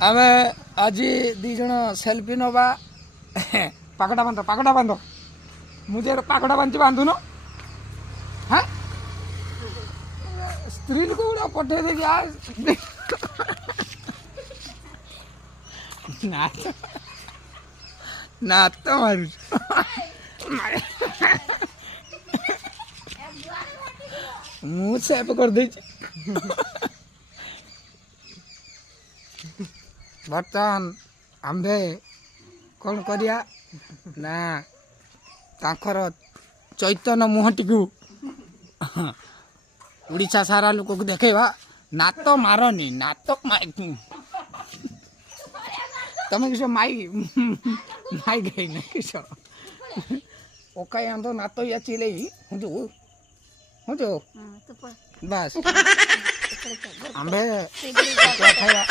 आमे आज दी जण सेल्फी नवा पाकटा बांध मुझे पाकटा बांधि बांधुन हाँ स्त्री लोक गुड़ा पठे दे नात मारू मु सेप कर दे बर्तमान आंबे कौन करिया ना तांकर चैतन्य मुहटी को उड़ीसा सारा लोक को देखेबा नात मारनी नात तमें किस माई माई गई ना किस ओका आंदो नातो या चिले हुजो बस आंबे खाया